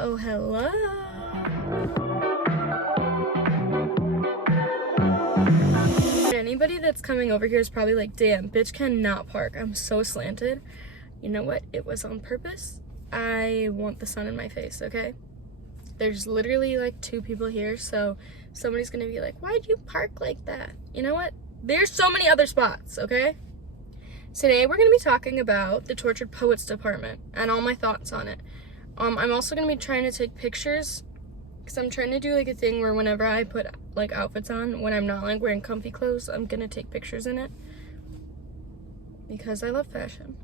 Oh, hello. Anybody that's coming over here is probably like, damn, bitch cannot park. I'm so slanted. You know what? It was on purpose. I want the sun in my face, okay? There's literally like 2 people here, so somebody's gonna be like, why'd you park like that? You know what? There's so many other spots, okay? Today we're gonna be talking about the Tortured Poets department and all my thoughts on it. I'm also gonna be trying to take pictures because I'm trying to do like a thing where whenever I put like outfits on, when I'm not like wearing comfy clothes, I'm gonna take pictures in it because I love fashion.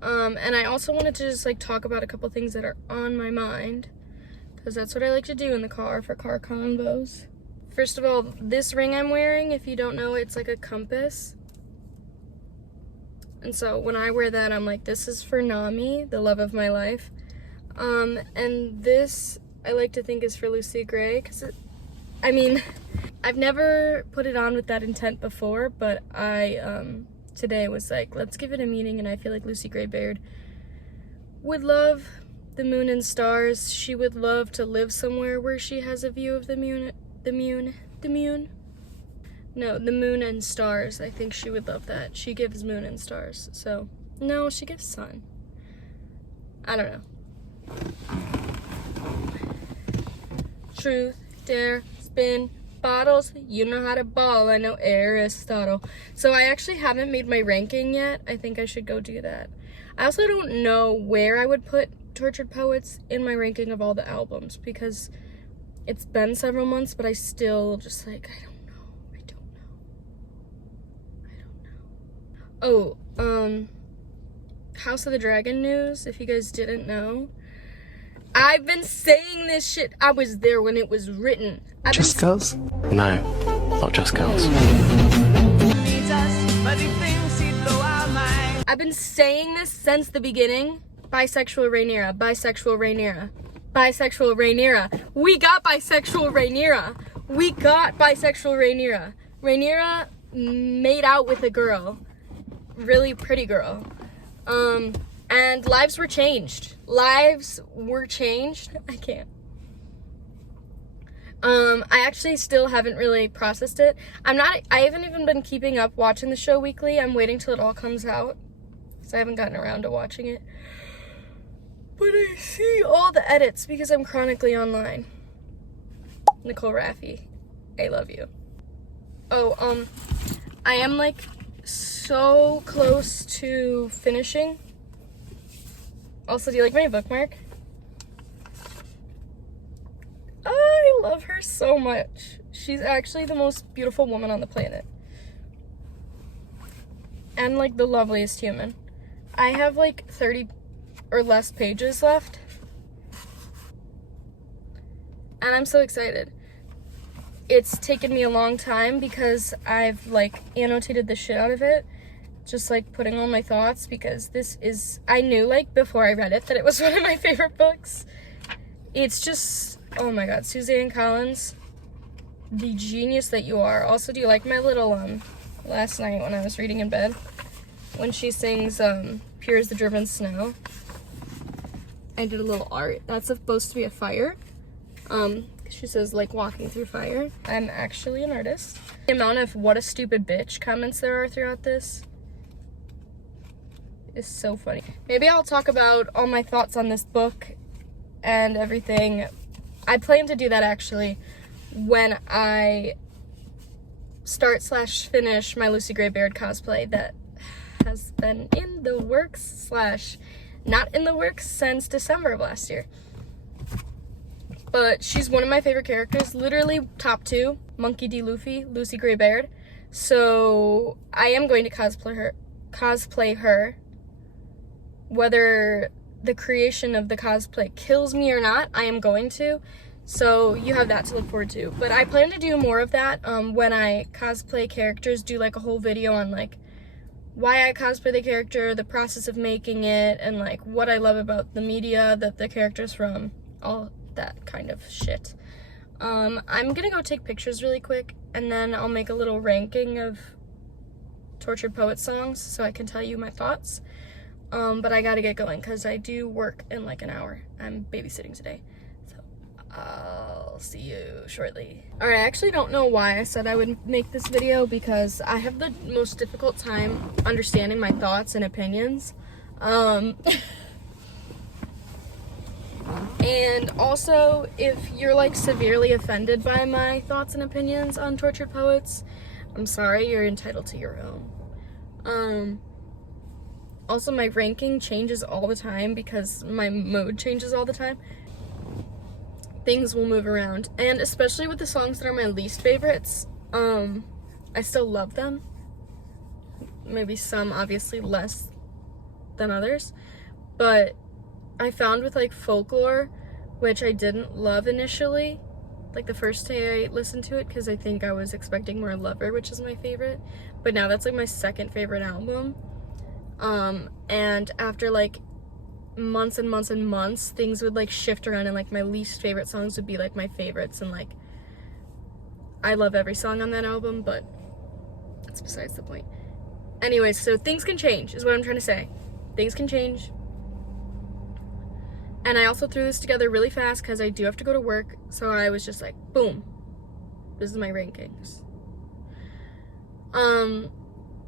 And I also wanted to just like talk about a couple things that are on my mind because that's what I like to do in the car for car convos. First of all, this ring I'm wearing, if you don't know, it's like a compass. And so when I wear that, I'm like, this is for Nami, the love of my life. And this, I like to think is for Lucy Gray, because I mean, I've never put it on with that intent before, but I, today was like, let's give it a meaning, and I feel like Lucy Gray Baird would love the moon and stars. She would love to live somewhere where she has a view of the moon and stars. I think she would love that. She gives moon and stars. So, no, she gives sun. I don't know. Truth, dare, spin, bottles, you know how to ball. I know Aristotle. So I actually haven't made my ranking yet. I think I should go do that. I also don't know where I would put Tortured Poets in my ranking of all the albums because it's been several months, but I still just like, I don't know. Oh, House of the Dragon news, if you guys didn't know. I've been saying this shit. I was there when it was written. Just Girls? No, not Just Girls. I've been saying this since the beginning. Bisexual Rhaenyra, bisexual Rhaenyra, bisexual Rhaenyra. We got bisexual Rhaenyra. We got bisexual Rhaenyra. Rhaenyra made out with a girl. Really pretty girl. And lives were changed. Lives were changed. I can't. I actually still haven't really processed it. I haven't even been keeping up watching the show weekly. I'm waiting till it all comes out because I haven't gotten around to watching it. But I see all the edits because I'm chronically online. Nicole Raffi, I love you. Oh, I am like so close to finishing. Also, do you like my bookmark? I love her so much. She's actually the most beautiful woman on the planet. And like the loveliest human. I have like 30 or less pages left. And I'm so excited. It's taken me a long time because I've like annotated the shit out of it. Just like putting all my thoughts because this is, I knew like before I read it that it was one of my favorite books. It's just, oh my god, Suzanne Collins, the genius that you are. Also, do you like my little, last night when I was reading in bed, when she sings, Pure as the Driven Snow, I did a little art. That's supposed to be a fire. She says, like, walking through fire. I'm actually an artist. The amount of what a stupid bitch comments there are throughout this is so funny. Maybe I'll talk about all my thoughts on this book and everything. I plan to do that actually when I start/finish my Lucy Gray Baird cosplay that has been in the works / not in the works since December of last year. But she's one of my favorite characters, literally top 2, Monkey D. Luffy, Lucy Gray Baird. So I am going to cosplay her. Whether the creation of the cosplay kills me or not, I am going to. So you have that to look forward to. But I plan to do more of that when I cosplay characters, do like a whole video on like why I cosplay the character, the process of making it, and like what I love about the media that the character's from, all that kind of shit. I'm gonna go take pictures really quick and then I'll make a little ranking of Tortured Poet songs so I can tell you my thoughts. But I gotta get going because I do work in like an hour. I'm babysitting today. So I'll see you shortly. Alright, I actually don't know why I said I would make this video because I have the most difficult time understanding my thoughts and opinions. And also, if you're like severely offended by my thoughts and opinions on Tortured Poets, I'm sorry, you're entitled to your own. Also, my ranking changes all the time because my mood changes all the time. Things will move around, and especially with the songs that are my least favorites, I still love them. Maybe some obviously less than others, but I found with like Folklore, which I didn't love initially, like the first day I listened to it, because I think I was expecting more Lover, which is my favorite, but now that's like my second favorite album. And after like months and months and months, things would like shift around, and like my least favorite songs would be like my favorites, and like I love every song on that album, but that's besides the point. Anyways, so things can change is what I'm trying to say. Things can change. And I also threw this together really fast because I do have to go to work, so I was just like, boom, this is my rankings.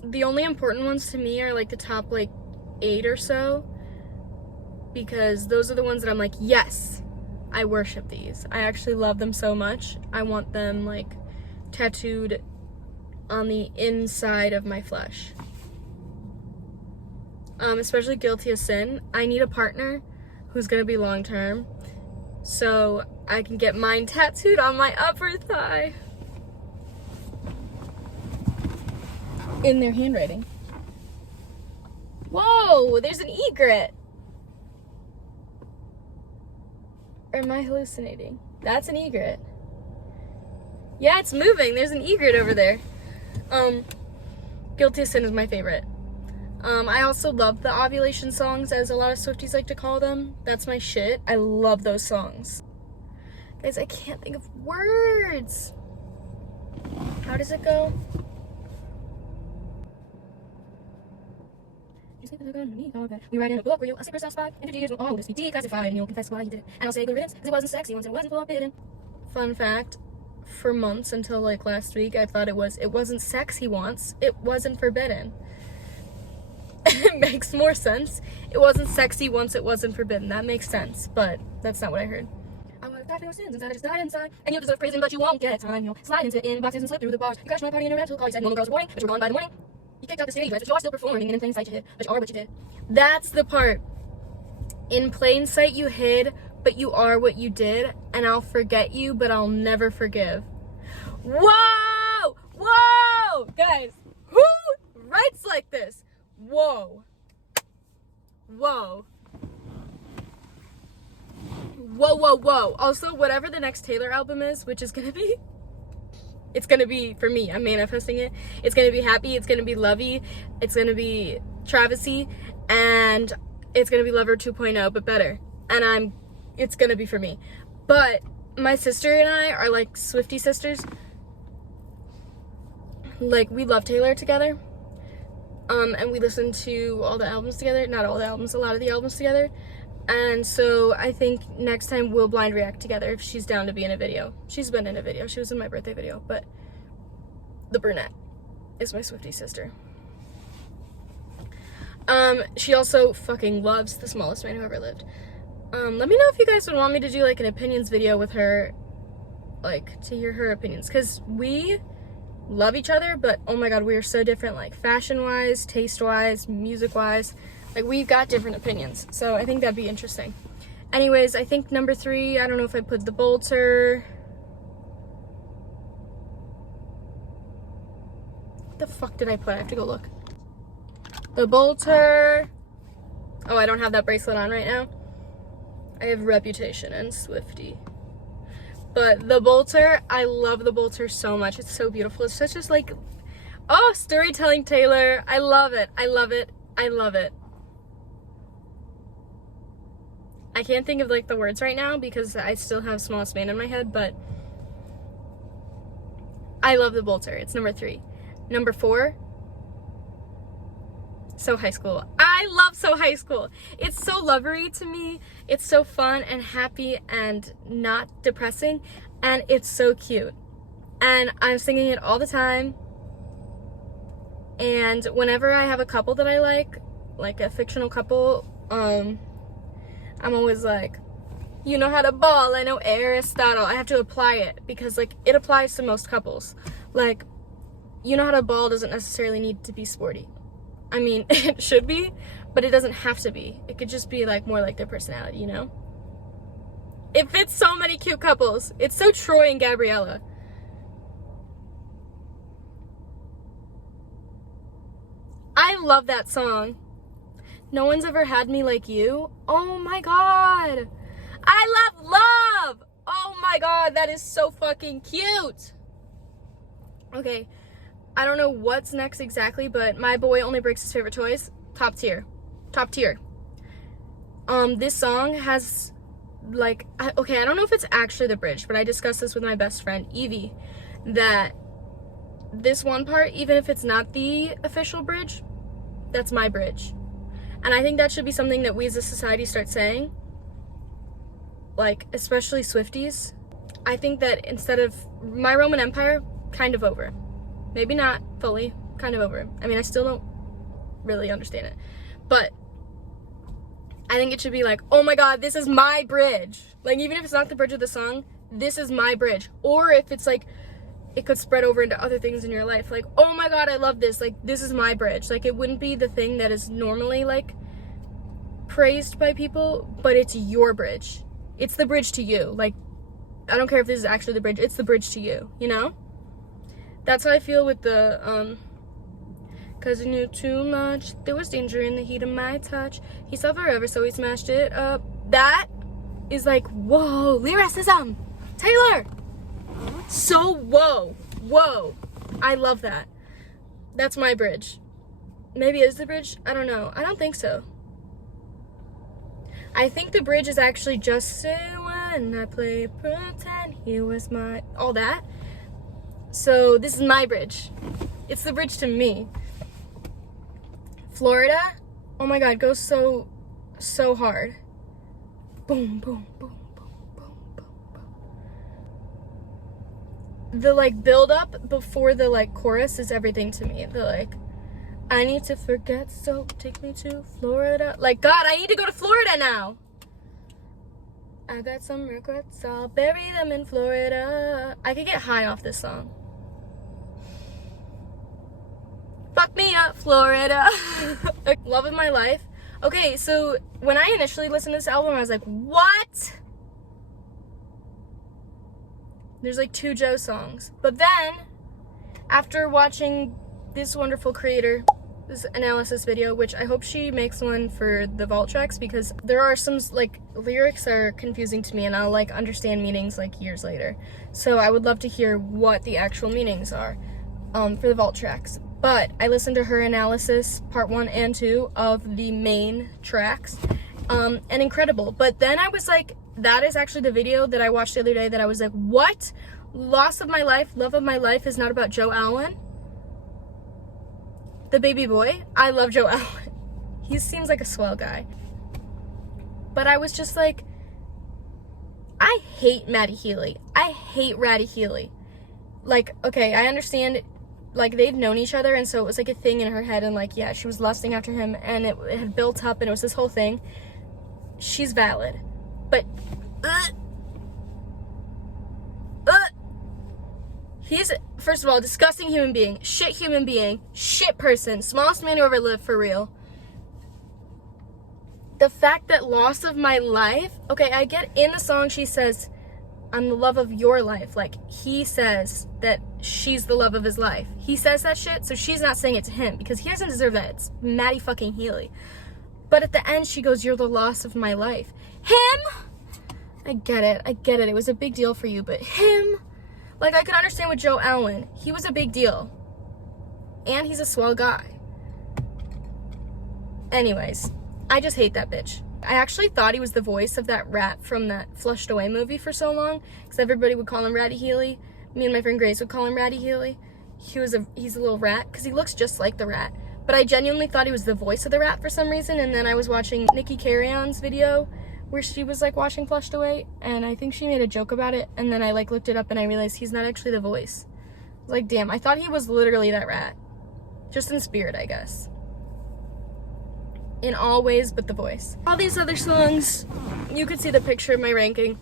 The only important ones to me are like the top like 8 or so, because those are the ones that I'm like, yes, I worship these. I actually love them so much. I want them like tattooed on the inside of my flesh. Especially Guilty of Sin. I need a partner who's gonna be long term, so I can get mine tattooed on my upper thigh in their handwriting. Whoa, there's an egret. Or am I hallucinating? That's an egret. Yeah, it's moving. There's an egret over there. Guilty of Sin is my favorite. I also love the ovulation songs, as a lot of Swifties like to call them. That's my shit. I love those songs. Guys, I can't think of words. How does it go? We write in a book where you'll sink yourself spot. In 50 years, will all this be declassified, and you'll confess why you did it. And I'll say good riddance, because it wasn't sexy once, it wasn't forbidden. Fun fact, for months until like last week, I thought it wasn't sexy once, it wasn't forbidden. It makes more sense. It wasn't sexy once, it wasn't forbidden. That makes sense, but that's not what I heard. I would have died for your sins instead I just died inside. And you deserve praising, but you won't get time. You'll slide into inboxes and slip through the bars. You crashed my party in a rental car. You said normal girls were boring, but you're gone by the morning. You kicked out the stage, right? But you are still performing, and in plain sight you hid. But you are what you did. That's the part. In plain sight you hid, but you are what you did. And I'll forget you, but I'll never forgive. Whoa! Whoa! Guys, who writes like this? Whoa. Whoa. Whoa, whoa, whoa. Also, whatever the next Taylor album is, which is gonna be, it's gonna be, for me, I'm manifesting it. It's gonna be happy, it's gonna be lovey, it's gonna be Travisy, and it's gonna be Lover 2.0, but better. And it's gonna be for me. But my sister and I are like Swiftie sisters. Like, we love Taylor together. And we listen to all the albums together. Not all the albums, a lot of the albums together. And so I think next time we'll blind react together if she's down to be in a video. She's been in a video. She was in my birthday video, but the brunette is my Swiftie sister. She also fucking loves The Smallest Man Who Ever Lived. Let me know if you guys would want me to do like an opinions video with her, like to hear her opinions, because we love each other, but oh my god, we are so different, like fashion wise, taste wise, music wise. Like, we've got different opinions, so I think that'd be interesting. Anyways, I think number 3, I don't know if I put The Bolter. What the fuck did I put? I have to go look. The Bolter. Oh, I don't have that bracelet on right now. I have Reputation and Swiftie. But The Bolter, I love The Bolter so much. It's so beautiful. It's such just like, oh, storytelling Taylor. I love it. I love it. I love it. I can't think of like the words right now because I still have Smallest Man in my head, but I love The Bolter. It's number 3. Number 4, So High School. I I love So High School. It's so lovery to me. It's so fun and happy and not depressing. And it's so cute. And I'm singing it all the time. And whenever I have a couple that I like a fictional couple, I'm always like, you know how to ball, I know Aristotle. I have to apply it because like it applies to most couples. Like, you know how to ball doesn't necessarily need to be sporty. I mean, it should be, but it doesn't have to be. It could just be like more like their personality, you know? It fits so many cute couples. It's so Troy and Gabriella. I love that song. No one's ever had me like you. Oh my god. I love love. Oh my god, that is so fucking cute. Okay, I don't know what's next exactly, but My Boy Only Breaks His Favorite Toys. Top tier. Top tier. This song has like, okay, I don't know if it's actually the bridge, but I discussed this with my best friend, Evie, that this one part, even if it's not the official bridge, that's my bridge. And I think that should be something that we as a society start saying. Like, especially Swifties. I think that instead of My Roman Empire, kind of over. Maybe not fully, kind of over. I mean, I still don't really understand it. But I think it should be like, oh my god, this is my bridge. Like, even if it's not the bridge of the song, this is my bridge. Or if it's like, it could spread over into other things in your life. Like, oh my god, I love this. Like, this is my bridge. Like, it wouldn't be the thing that is normally, like, praised by people, but it's your bridge. It's the bridge to you. Like, I don't care if this is actually the bridge. It's the bridge to you, you know? That's how I feel with the, 'cause he knew too much. There was danger in the heat of my touch. He saw forever, so he smashed it up. That is like, whoa, lyricism. Taylor. So, whoa. I love that. That's my bridge. Maybe it is the bridge? I don't know. I don't think so. I think the bridge is actually just say when I play pretend he was my, all that. So this is my bridge. It's the bridge to me. Florida, oh my god, goes so hard. Boom, boom, boom, boom, boom, boom, boom. The like build up before the like chorus is everything to me. The like, I need to forget, so take me to Florida. Like, God, I need to go to Florida now. I got some regrets, I'll bury them in Florida. I could get high off this song. Fuck me up, Florida. Love of my life. Okay, so when I initially listened to this album, I was like, what? There's like 2 Joe songs. But then, after watching this wonderful creator, this analysis video, which I hope she makes one for the vault tracks, because there are some like lyrics are confusing to me and I'll like understand meanings like years later. So I would love to hear what the actual meanings are for the vault tracks. But I listened to her analysis, part 1 and 2 of the main tracks, and incredible. But then I was like, that is actually the video that I watched the other day that I was like, what? Loss of my life, love of my life is not about Joe Alwyn? The baby boy? I love Joe Alwyn. He seems like a swell guy. But I was just like, I hate Maddie Healy. I hate Ratty Healy. Like, okay, I understand, like, they've known each other, and so it was like a thing in her head, and like, yeah, she was lusting after him, and it had built up, and it was this whole thing. She's valid. But, he's, first of all, a disgusting human being, shit person, smallest man who ever lived, for real. The fact that loss of my life, okay, I get in the song she says, I'm the love of your life. Like, he says that she's the love of his life. He says that shit, so she's not saying it to him, because he doesn't deserve that. It's Maddie fucking Healy. But at the end, she goes, you're the loss of my life. Him? I get it. It was a big deal for you, but him? Like, I could understand with Joe Alwyn. He was a big deal. And he's a swell guy. Anyways, I just hate that bitch. I actually thought he was the voice of that rat from that Flushed Away movie for so long, because everybody would call him Ratty Healy. Me and my friend Grace would call him Ratty Healy. He's a little rat, because he looks just like the rat. but I genuinely thought he was the voice of the rat for some reason. And then I was watching Nikki Carrion's video where she was like watching Flushed Away, and I think she made a joke about it, and then I like looked it up and I realized he's not actually the voice. I was like, damn, I thought he was literally that rat. Just in spirit, I guess. In all ways but the voice. All these other songs, you could see the picture of my ranking.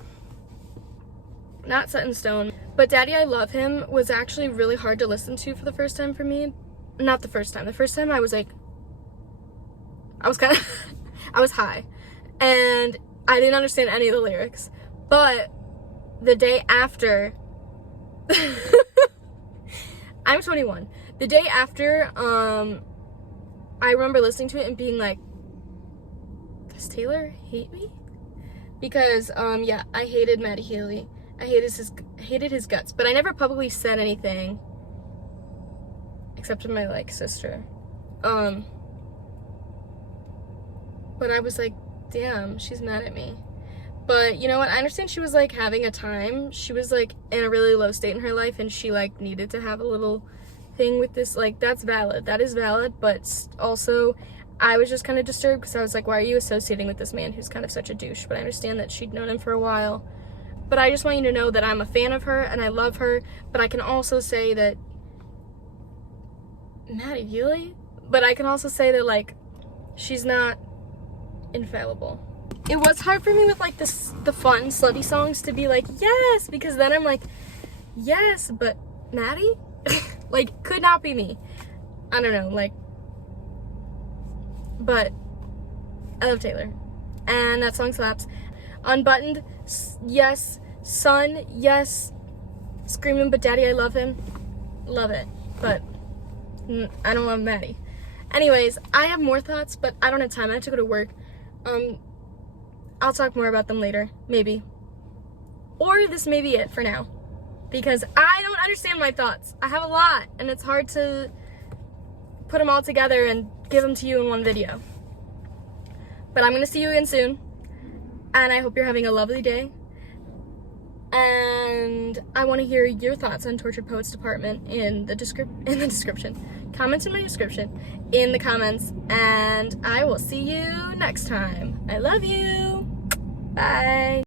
Not set in stone. But Daddy I Love Him was actually really hard to listen to for the first time for me. Not the first time. The first time I was like, I was kind of, I was high. And I didn't understand any of the lyrics. But the day after, I'm 21. The day after, I remember listening to it and being like, does Taylor hate me? Because, yeah, I hated Matty Healy. I hated his guts. But I never publicly said anything. Except to my, like, sister. But I was like, damn, she's mad at me. But, you know what? I understand she was, like, having a time. She was, like, in a really low state in her life, and she, like, needed to have a little thing with this. Like, that's valid. That is valid, but also, I was just kind of disturbed because I was like, why are you associating with this man who's kind of such a douche? But I understand that she'd known him for a while. But I just want you to know that I'm a fan of her, and I love her, but I can also say that Matty Healy? But I can also say that, like, she's not infallible. It was hard for me with, like, the fun, slutty songs to be like, yes, because then I'm like, yes, but Matty? Like, could not be me. I don't know, like, but I love Taylor. And that song slaps. Unbuttoned, yes. Son, yes. Screaming, but Daddy, I love him. Love it. But I don't love Matty. Anyways, I have more thoughts, but I don't have time. I have to go to work. I'll talk more about them later, maybe. Or this may be it for now. Because I don't understand my thoughts. I have a lot, and it's hard to put them all together and give them to you in one video. But I'm going to see you again soon. And I hope you're having a lovely day. And I want to hear your thoughts on Tortured Poets Department in the description. Comments in my description in the comments. And I will see you next time. I love you. Bye.